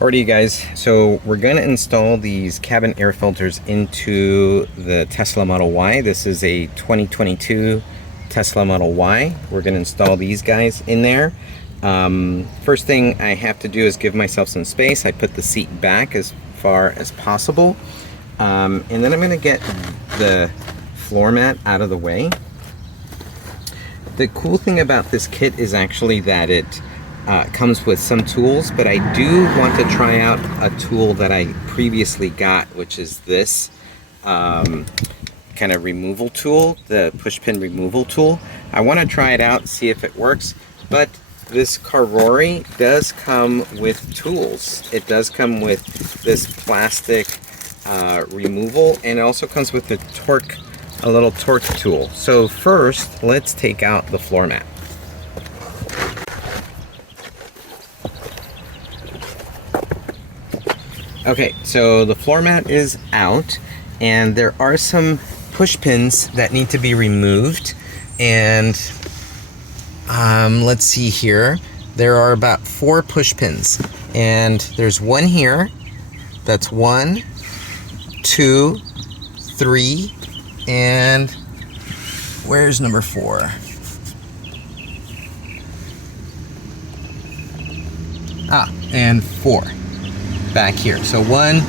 Alrighty, you guys, so we're going to install these cabin air filters into the Tesla Model Y. This is a 2022 Tesla Model Y. We're going to install these guys in there. First thing I have to do is give myself some space. I put the seat back as far as possible. And then I'm going to get the floor mat out of the way. The cool thing about this kit is actually that it comes with some tools, but I do want to try out a tool that I previously got, which is this kind of removal tool, the push pin removal tool. I want to try it out, see if it works, but this Carrory does come with tools. It does come with this plastic removal, and it also comes with a little torque tool. So first, let's take out the floor mat. Okay, so the floor mat is out, and there are some push pins that need to be removed. And let's see here. There are about 4 push pins, and there's one here. That's 1, 2, 3, and where's number 4? And 4. Back here. So 1,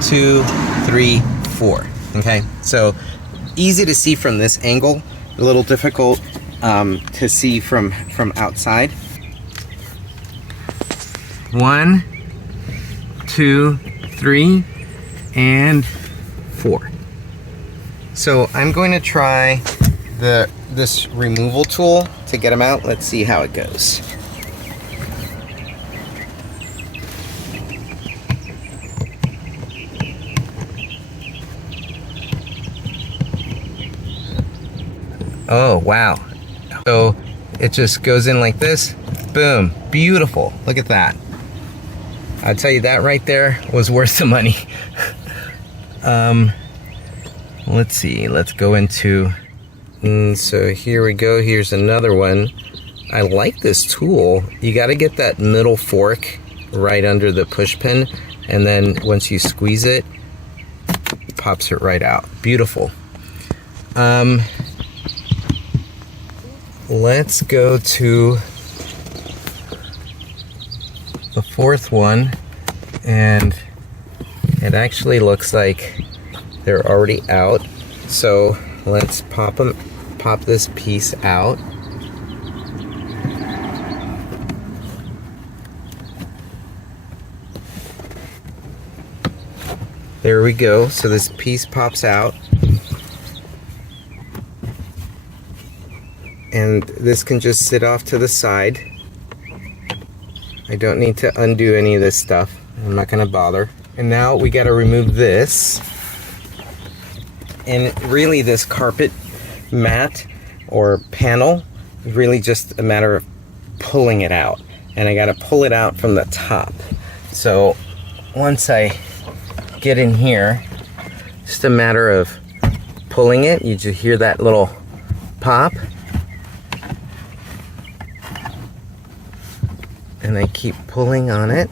2, 3, 4. Okay, so easy to see from this angle, a little difficult to see from outside. 1, 2, 3, and 4. So I'm going to try this removal tool to get them out. Let's see how it goes. Oh, wow. So it just goes in like this. Boom. Beautiful. Look at that. I'll tell you, that right there was worth the money. Let's see. Let's go into... so here we go. Here's another one. I like this tool. You got to get that middle fork right under the push pin, and then once you squeeze it, it pops it right out. Beautiful. Let's go to the 4th one, and it actually looks like they're already out. So let's pop this piece out. There we go. So this piece pops out. And this can just sit off to the side. I don't need to undo any of this stuff. I'm not gonna bother. And now we gotta remove this. And really, this carpet mat or panel is really just a matter of pulling it out. And I gotta pull it out from the top. So once I get in here, just a matter of pulling it. You just hear that little pop. And I keep pulling on it.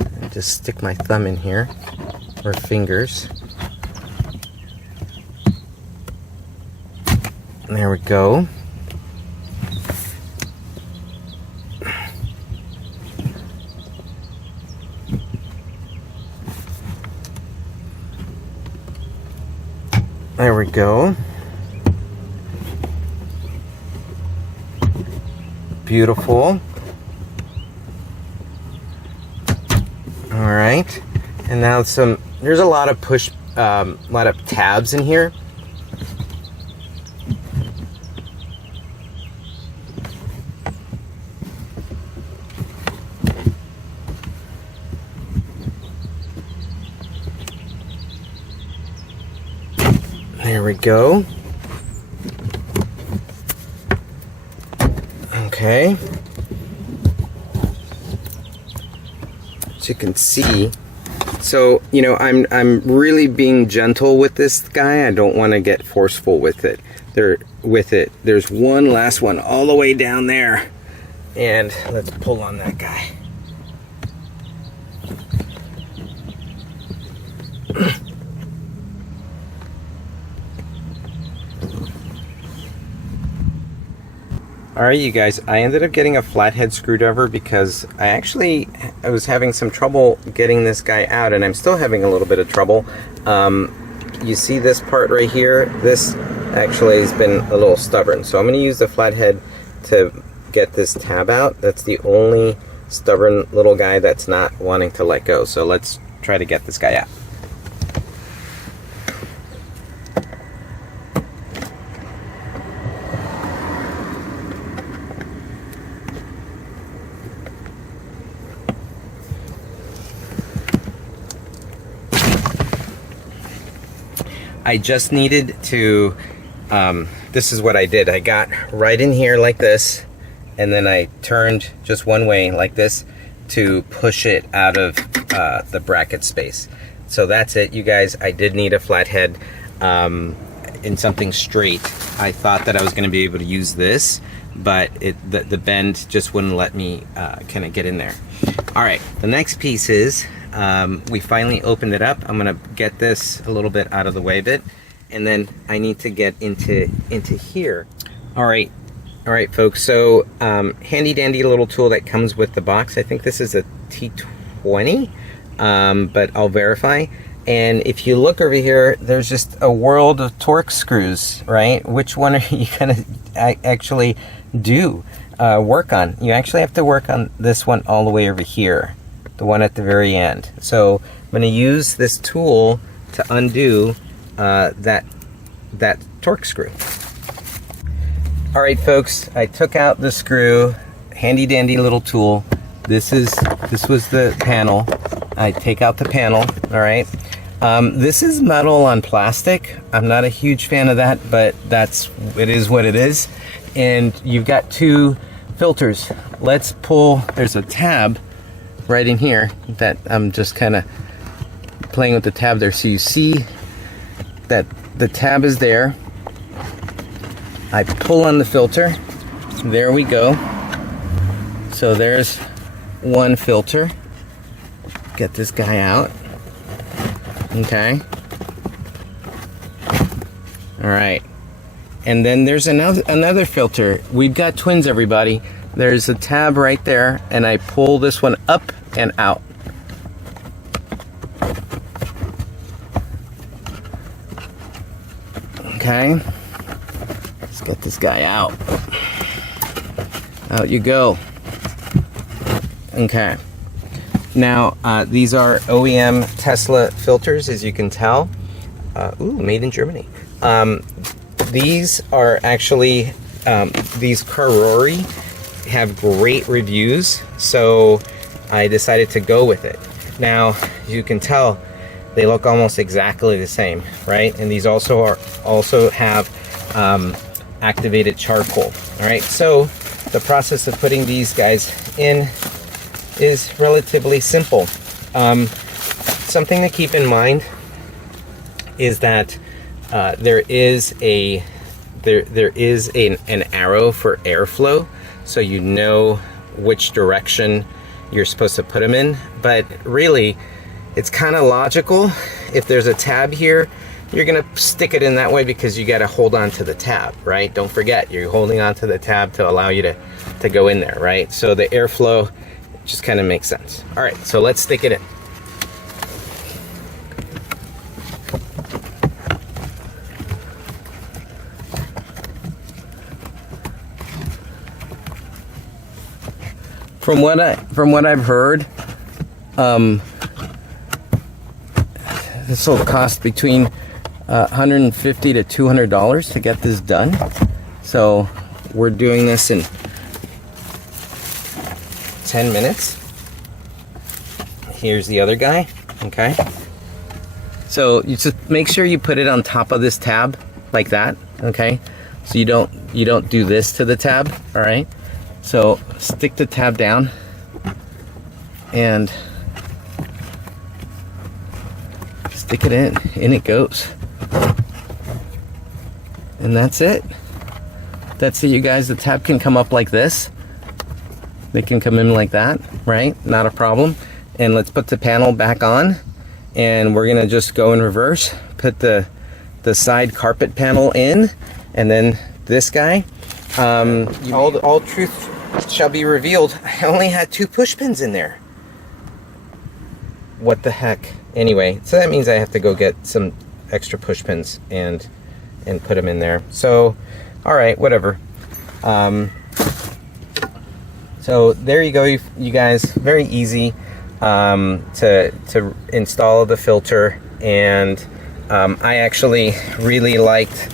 And just stick my thumb in here, or fingers. And there we go. There we go. Beautiful. All right, and now there's a lot of lot of tabs in here. There we go. Okay. As you can see, so you know, I'm really being gentle with this guy. I don't want to get forceful with it. There's one last one all the way down there, and let's pull on that guy. All right, you guys, I ended up getting a flathead screwdriver because I was having some trouble getting this guy out, and I'm still having a little bit of trouble. You see this part right here? This actually has been a little stubborn. So I'm going to use the flathead to get this tab out. That's the only stubborn little guy that's not wanting to let go. So let's try to get this guy out. I just needed to, this is what I did. I got right in here like this, and then I turned just one way like this to push it out of the bracket space. So that's it, you guys. I did need a flathead in something straight. I thought that I was gonna be able to use this, but the bend just wouldn't let me kind of get in there. All right, the next piece is, we finally opened it up. I'm gonna get this a little bit out of the way a bit, and then I need to get into here. All right, folks. So handy dandy little tool that comes with the box. I think this is a T20, but I'll verify. And if you look over here, there's just a world of Torx screws, right? Which one are you gonna actually do work on? You actually have to work on this one all the way over here, the one at the very end. So I'm going to use this tool to undo that Torx screw. All right, folks, I took out the screw, handy dandy little tool. This was the panel. I take out the panel. All right. This is metal on plastic. I'm not a huge fan of that, but it is what it is. And you've got two filters. Let's pull. There's a tab right in here that I'm just kind of playing with the tab there. So you see that the tab is there. I pull on the filter. There we go. So there's one filter. Get this guy out. Okay. All right. And then there's another filter. We've got twins, everybody. There's a tab right there, and I pull this one up and out. Okay. Let's get this guy out. Out you go. Okay. Now, these are OEM Tesla filters, as you can tell. Made in Germany. These are actually, these Karori have great reviews, so I decided to go with it. Now, as you can tell, they look almost exactly the same, right? And these also have activated charcoal. All right, so the process of putting these guys in is relatively simple. Something to keep in mind is that there is an arrow for airflow, so you know which direction you're supposed to put them in. But really, it's kind of logical. If there's a tab here, you're gonna stick it in that way because you got to hold on to the tab, right? Don't forget, you're holding on to the tab to allow you to go in there, right? So the airflow just kind of makes sense. All right, so let's stick it in. From what I've heard, this will cost between $150 to $200 to get this done. So we're doing this in 10 minutes. Here's the other guy. Okay. So you just make sure you put it on top of this tab like that. Okay. So you don't do this to the tab. All right. So stick the tab down and stick it in it goes. And that's it. That's it, you guys. The tab can come up like this. They can come in like that, right? Not a problem. And let's put the panel back on, and we're gonna just go in reverse, put the side carpet panel in, and then this guy. all truth shall be revealed. I only had 2 push pins in there. What the heck? Anyway, so that means I have to go get some extra push pins and put them in there. So, all right, whatever. So there you go, you guys. Very easy to install the filter, and I actually really liked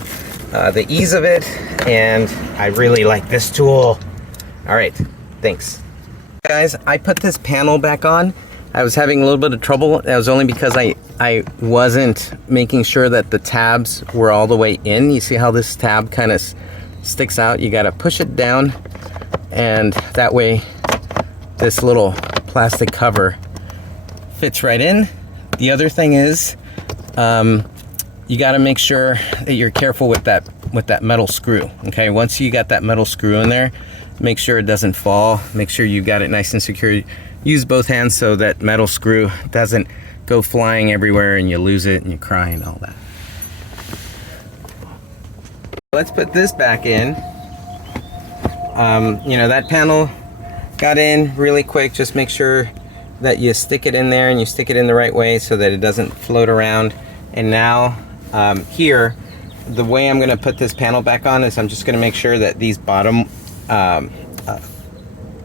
the ease of it, and I really like this tool. All right, thanks. Guys, I put this panel back on. I was having a little bit of trouble. That was only because I wasn't making sure that the tabs were all the way in. You see how this tab kind of sticks out? You gotta push it down, and that way this little plastic cover fits right in. The other thing is, you gotta make sure that you're careful with that metal screw, okay? Once you got that metal screw in there, make sure it doesn't fall. Make sure you got it nice and secure. Use both hands so that metal screw doesn't go flying everywhere and you lose it and you cry and all that. Let's put this back in. You know, that panel got in really quick. Just make sure that you stick it in there and you stick it in the right way so that it doesn't float around. And now here, the way I'm gonna put this panel back on is I'm just gonna make sure that these bottom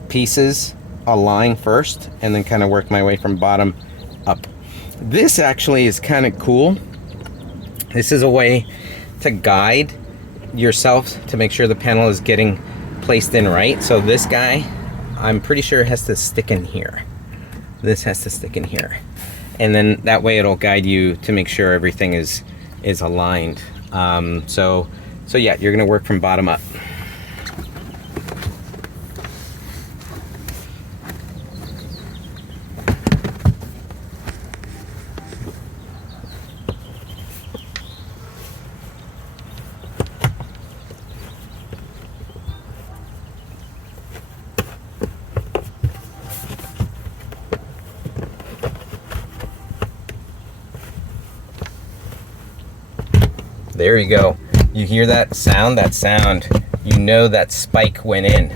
pieces align first, and then kind of work my way from bottom up. This actually is kind of cool. This is a way to guide yourself to make sure the panel is getting placed in right. So this guy, I'm pretty sure, has to stick in here. This has to stick in here, and then that way it'll guide you to make sure everything is aligned. So yeah, you're gonna work from bottom up. There you go. You hear that sound? That sound, you know that spike went in.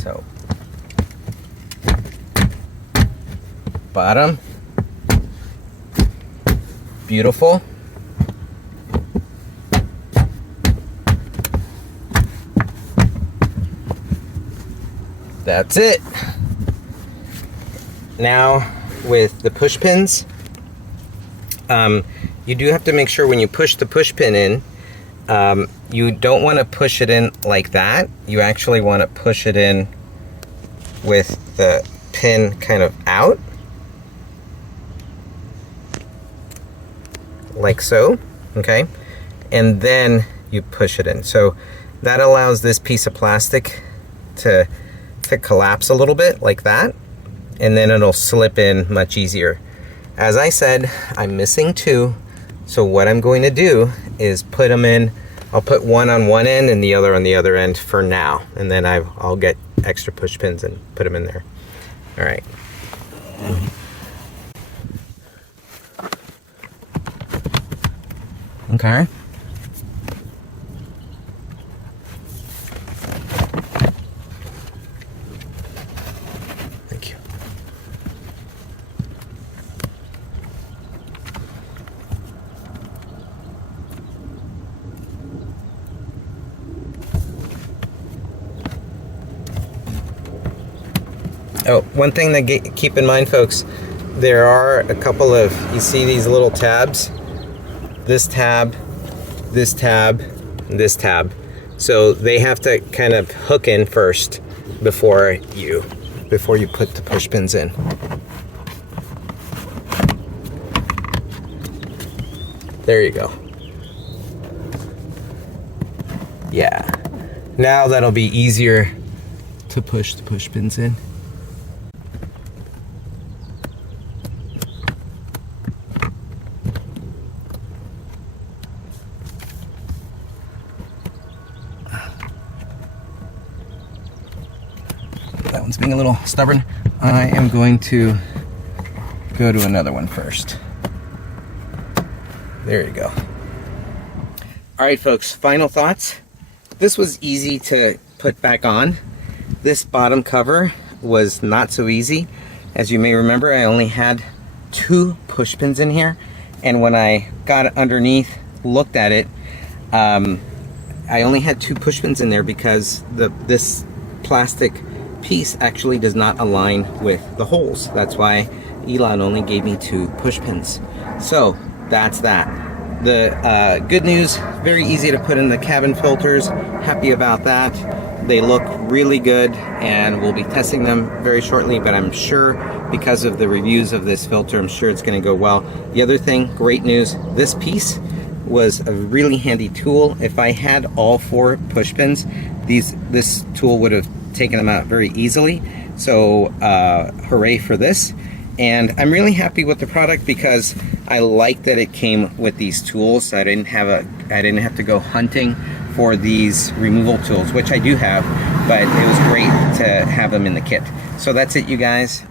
So, bottom, beautiful. That's it. Now with the push pins, you do have to make sure when you push the push pin in, you don't want to push it in like that. You actually want to push it in with the pin kind of out, like so, okay? And then you push it in. So that allows this piece of plastic to collapse a little bit like that, and then it'll slip in much easier. As I said, I'm missing 2. So what I'm going to do is put them in. I'll put one on one end and the other on the other end for now. And then I'll get extra push pins and put them in there. All right. Okay. Thank you. Oh, one thing to keep in mind, folks, there are a couple of, you see these little tabs? This tab, this tab, and this tab. So they have to kind of hook in first before you put the push pins in. There you go. Yeah. Now that'll be easier to push the push pins in. That one's being a little stubborn. I am going to go to another one first. There you go. All right, folks, final thoughts. This was easy to put back on. This bottom cover was not so easy. As you may remember, I only had 2 push pins in here, and when I got underneath, looked at it, I only had 2 push pins in there because this plastic piece actually does not align with the holes. That's why Elon only gave me 2 push pins. So that's that. The good news, very easy to put in the cabin filters. Happy about that. They look really good, and we'll be testing them very shortly, but I'm sure because of the reviews of this filter, I'm sure it's going to go well. The other thing, great news, this piece was a really handy tool. If I had all 4 push pins, this tool would have taken them out very easily. So hooray for this. And I'm really happy with the product because I like that it came with these tools. I didn't have to go hunting for these removal tools, which I do have, but it was great to have them in the kit. So that's it, you guys.